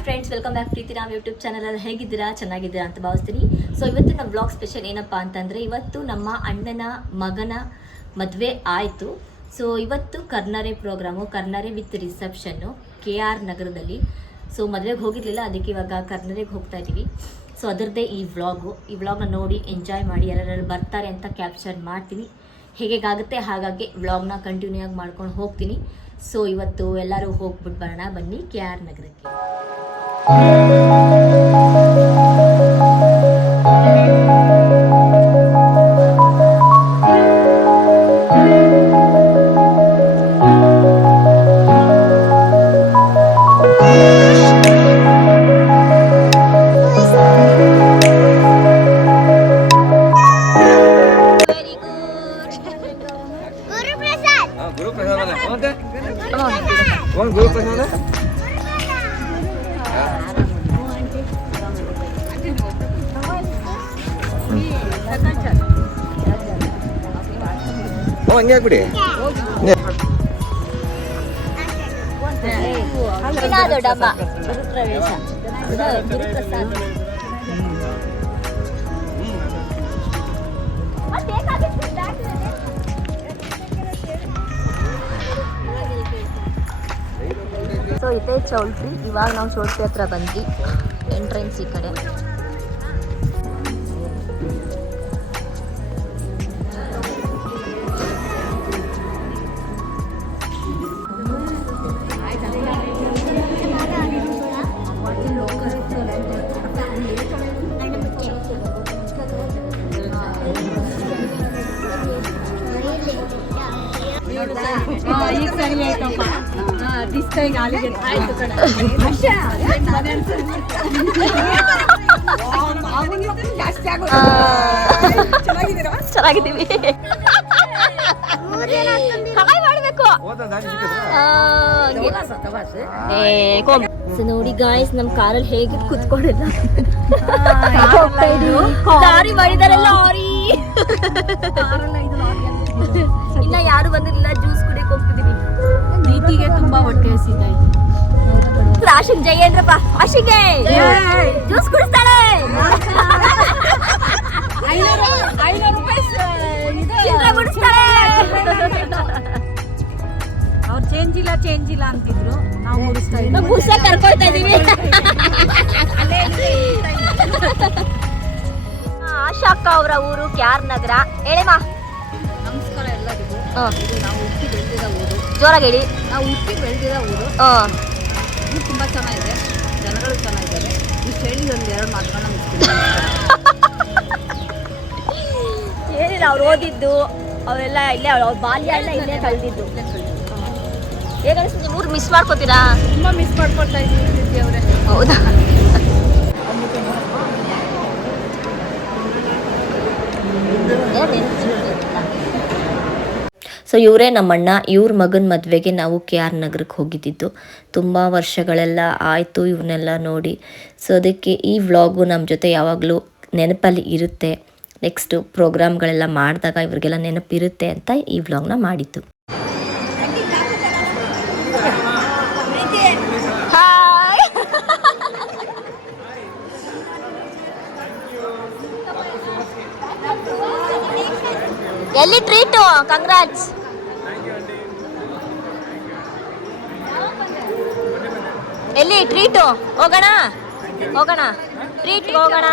Hi friends, welcome back ಪ್ರೀತಿ Ram YouTube channel. ಅಲ್ಲಿ ಹೇಗಿದ್ದೀರಾ? ಚೆನ್ನಾಗಿದ್ದೀರಾ ಅಂತ ಭಾವಿಸ್ತೀನಿ. ಸೊ ಇವತ್ತಿನ ಬ್ಲಾಗ್ ಸ್ಪೆಷಲ್ ಏನಪ್ಪ ಅಂತಂದರೆ, ಇವತ್ತು ನಮ್ಮ ಅಣ್ಣನ ಮಗನ ಮದುವೆ ಆಯಿತು. ಸೊ ಇವತ್ತು ಕರ್ನರೆ ಪ್ರೋಗ್ರಾಮು, ಕರ್ನರೆ ವಿತ್ ರಿಸೆಪ್ಷನ್ನು KR ನಗರದಲ್ಲಿ. ಸೊ ಮದುವೆಗೆ ಹೋಗಿರಲಿಲ್ಲ, ಅದಕ್ಕೆ ಇವಾಗ ಕರ್ನರೆಗೆ ಹೋಗ್ತಾ ಇದ್ದೀವಿ. ಸೊ ಅದರದ್ದೇ ಈ ವ್ಲಾಗ್ನ ನೋಡಿ ಎಂಜಾಯ್ ಮಾಡಿ. ಯಾರ್ಯಾರು ಬರ್ತಾರೆ ಅಂತ ಕ್ಯಾಪ್ಚರ್ ಮಾಡ್ತೀನಿ. ಹೇಗಾಗುತ್ತೆ ಹಾಗಾಗಿ ವ್ಲಾಗ್ನ ಕಂಟಿನ್ಯೂ ಆಗಿ ಮಾಡ್ಕೊಂಡು ಹೋಗ್ತೀನಿ. ಸೊ ಇವತ್ತು ಎಲ್ಲರೂ ಹೋಗ್ಬಿಟ್ಟು ಬರೋಣ ಬನ್ನಿ KR ನಗರಕ್ಕೆ. ಹಂಗೆ ಬಿಡಿ. ಸೊ ಇದೇ ಚೌಲ್ಟ್ರಿ. ಇವಾಗ ನಾವು ಚೌಲ್ಟ್ರಿ ಹತ್ರ ಬಂದ್ವಿ, ಎಂಟ್ರೆನ್ಸ್ ಈ ಕಡೆ. ಈಗ ಸರಿ ಆಯ್ತಪ್ಪ. ಚೆನ್ನಾಗಿದ್ದೀವಿ. ಸೊ ನೋಡಿ ಗಾಯ್ಸ್, ನಮ್ ಕಾರಲ್ಲಿ ಹೇಗೆ ಕುತ್ಕೊಂಡಿಲ್ಲ, ದಾರಿ ಮಾಡಿದಾರಲ್ಲ ಲಾರಿ. ಇನ್ನ ಯಾರು ಬಂದಿರಲಿಲ್ಲ, ಜ್ಯೂಸ್ ಕುಡಿಯಕ್ ಹೋಗ್ತಿದೀವಿ. ಪ್ರೀತಿಗೆ ತುಂಬಾ ಹೊಟ್ಟೆ ಹಸಿತಾಯ್ತು. ಆಶಿಕ್ ಜೈ ಏನ್ರಪ್ಪ, ಆಶಿಗೆ ಜ್ಯೂಸ್ ಕುಡಿಸ್ತಾಳೆ. 500 ರೂಪಾಯಿ ಚಿಲ್ಲರೆ ಬಿಡಿಸ್ತಾಳೆ. ಅವ್ರು ಚೇಂಜ್ ಇಲ್ಲ ಅಂತಿದ್ರು. ನಾವು ಮುರಿಸ್ತಾ ಇದ್ವಿ, ಬುಸ್ಸ ಕರ್ಕೊಳ್ತಾ ಇದೀವಿ. ಆಶಾ ಅಕ್ಕ ಅವರ ಊರು KR ನಗರ. ಹೇಳೇಮಾ. ನಮಸ್ಕಾರ ಎಲ್ಲರಿಗೂ. ಇದು ನಾವು ಹುಟ್ಟಿ ಬೆಳೆದಿರೋ ಊರು. ಜೋರಾಗಿ ಹೇಳಿ. ನಾವು ಹುಟ್ಟಿ ಬೆಳೆದಿರೋ ಊರು. ಇದು ತುಂಬಾ ಚೆನ್ನಾಗಿದೆ, ಜನಗಳು ಚೆನ್ನಾಗಿದ್ದಾರೆ. ಇಷ್ಟು ಹೇಳಿ ಒಂದು 2 ಮಾತುಗಳನ್ನ ಮುಗಿಸ್ತೀನಿ. ಏನಿಲ್ಲ, ಅವ್ರು ಓದಿದ್ದು ಅವೆಲ್ಲ ಇಲ್ಲೇ, ಅವ್ರ ಬಾಲ್ಯ ಎಲ್ಲ ಇಲ್ಲೇ ಕಳೆದಿದ್ದು. ಹೇಗೆ ಅನಿಸ್ತು? ಊರು ಮಿಸ್ ಮಾಡ್ಕೋತೀರಾ? ತುಂಬಾ ಮಿಸ್ ಮಾಡ್ಕೊಳ್ತಾ ಇದ್ದೀವಿ ಪ್ರೀತಿ ಅವರೇ. ಹೌದಾ? ಸೊ ಇವರೇ ನಮ್ಮಣ್ಣ. ಇವ್ರ ಮಗನ ಮದುವೆಗೆ ನಾವು KR ನಗರಕ್ಕೆ ಹೋಗಿದ್ದಿದ್ದು. ತುಂಬ ವರ್ಷಗಳೆಲ್ಲ ಆಯಿತು ಇವನ್ನೆಲ್ಲ ನೋಡಿ. ಸೊ ಅದಕ್ಕೆ ಈ ವ್ಲಾಗು ನಮ್ಮ ಜೊತೆ ಯಾವಾಗಲೂ ನೆನಪಲ್ಲಿ ಇರುತ್ತೆ. ನೆಕ್ಸ್ಟು ಪ್ರೋಗ್ರಾಮ್ಗಳೆಲ್ಲ ಮಾಡಿದಾಗ ಇವ್ರಿಗೆಲ್ಲ ನೆನಪಿರುತ್ತೆ ಅಂತ ಈ ವ್ಲಾಗ್ನ ಮಾಡಿದ್ದು. ಹಾಯ್. ಎಲ್ಲಿ ಟ್ರೀಟು? ಕಂಗ್ರಾಟ್ಸ್. ಎಲ್ಲಿ ಟ್ರೀಟು? ಹೋಗೋಣ ಟ್ರೀಟ್ ಹೋಗೋಣ.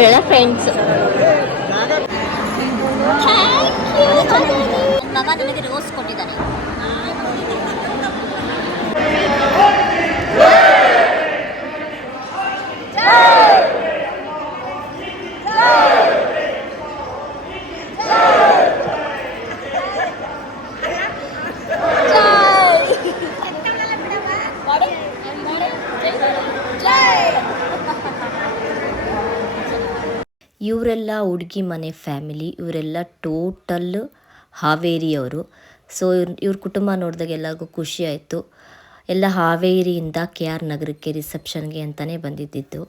ಒಳ್ಳೆ ಫ್ರೆಂಡ್ಸ್. ಮಗ ನನಗೆ ರೋಸ್ ಕೊಟ್ಟಿದ್ದಾನೆ. ಇವರೆಲ್ಲ ಹುಡುಗಿ ಮನೆ ಫ್ಯಾಮಿಲಿ, ಇವರೆಲ್ಲ ಟೋಟಲ್ ಹಾವೇರಿಯವರು. ಸೊ ಇವ್ರ ಕುಟುಂಬ ನೋಡಿದಾಗ ಎಲ್ಲರಿಗೂ ಖುಷಿ ಆಯಿತು. ಎಲ್ಲ ಹಾವೇರಿಯಿಂದ KR ನಗರಕ್ಕೆ ರಿಸೆಪ್ಷನ್ಗೆ ಅಂತಲೇ ಬಂದಿದ್ದಿದ್ದು.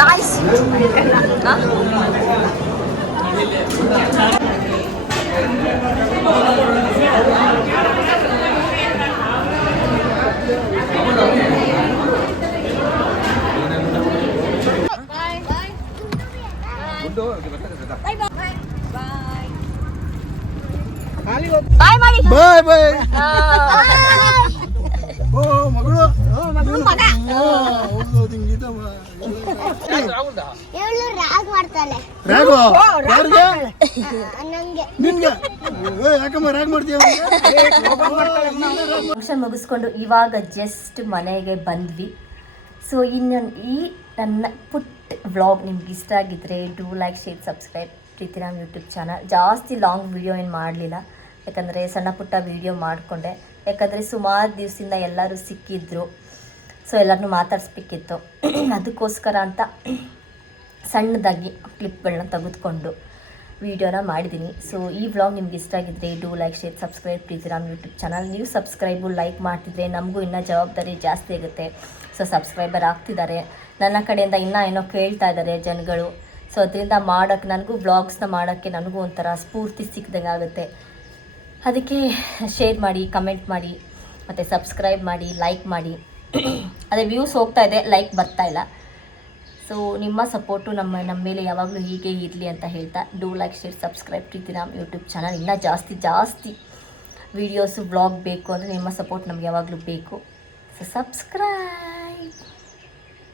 Guys, ಬಾಯ್ ಬಾಯ್. ಓ ಮಗಳು ಫಂಕ್ಷನ್ ಮುಗಿಸ್ಕೊಂಡು ಇವಾಗ ಜಸ್ಟ್ ಮನೆಗೆ ಬಂದ್ವಿ. ಸೊ ಇನ್ನು ಈ ನನ್ನ ಪುಟ್ಟ ವ್ಲಾಗ್ ನಿಮ್ಗೆ ಇಷ್ಟ ಆಗಿದ್ರೆ do like, share, subscribe Preethiram YouTube channel. ಜಾಸ್ತಿ ಲಾಂಗ್ ವಿಡಿಯೋ ಏನು ಮಾಡಲಿಲ್ಲ, ಯಾಕಂದರೆ ಸಣ್ಣ ಪುಟ್ಟ ವಿಡಿಯೋ ಮಾಡಿಕೊಂಡೆ. ಯಾಕಂದರೆ ಸುಮಾರು ದಿವಸದಿಂದ ಎಲ್ಲರೂ ಸಿಕ್ಕಿದ್ರು, ಸೊ ಎಲ್ಲರನ್ನೂ ಮಾತಾಡಿಸ್ಬೇಕಿತ್ತು. ಅದಕ್ಕೋಸ್ಕರ ಅಂತ ಸಣ್ಣದಾಗಿ ಕ್ಲಿಪ್ಗಳನ್ನ ತೆಗೆದುಕೊಂಡು ವಿಡಿಯೋನ ಮಾಡಿದ್ದೀನಿ. ಸೊ ಈ ವ್ಲಾಗ್ ನಿಮ್ಗೆ ಇಷ್ಟ ಆಗಿದ್ರೆ do like, share, subscribe Preethiram YouTube channel. ನೀವು ಸಬ್ಸ್ಕ್ರೈಬು ಲೈಕ್ ಮಾಡ್ತಿದ್ರೆ ನಮಗೂ ಇನ್ನೂ ಜವಾಬ್ದಾರಿ ಜಾಸ್ತಿ ಆಗುತ್ತೆ. ಸೊ ಸಬ್ಸ್ಕ್ರೈಬರ್ ಆಗ್ತಿದ್ದಾರೆ, ನನ್ನ ಕಡೆಯಿಂದ ಇನ್ನೂ ಏನೋ ಕೇಳ್ತಾ ಇದ್ದಾರೆ ಜನಗಳು. ಸೊ ಅದರಿಂದ ಮಾಡೋಕ್ಕೆ ನನಗೂ ವ್ಲಾಗ್ಸ್ನ ಮಾಡೋಕ್ಕೆ ನನಗೂ ಒಂಥರ ಸ್ಫೂರ್ತಿ ಸಿಕ್ಕಿದಂಗೆ ಆಗುತ್ತೆ. ಅದಕ್ಕೆ ಶೇರ್ ಮಾಡಿ, ಕಮೆಂಟ್ ಮಾಡಿ, ಮತ್ತು ಸಬ್ಸ್ಕ್ರೈಬ್ ಮಾಡಿ, ಲೈಕ್ ಮಾಡಿ. ಅದೇ ವ್ಯೂಸ್ ಹೋಗ್ತಾ ಇದೆ, ಲೈಕ್ ಬರ್ತಾ ಇಲ್ಲ. ಸೊ ನಿಮ್ಮ ಸಪೋರ್ಟು ನಮ್ಮ ಮೇಲೆ ಯಾವಾಗಲೂ ಹೀಗೆ ಇರಲಿ ಅಂತ ಹೇಳ್ತಾ do like, share, subscribe Preethiram YouTube channel. ಇನ್ನೂ ಜಾಸ್ತಿ ವೀಡಿಯೋಸು ವ್ಲಾಗ್ ಬೇಕು ಅಂದರೆ ನಿಮ್ಮ ಸಪೋರ್ಟ್ ನಮ್ಗೆ ಯಾವಾಗಲೂ ಬೇಕು. So subscribe.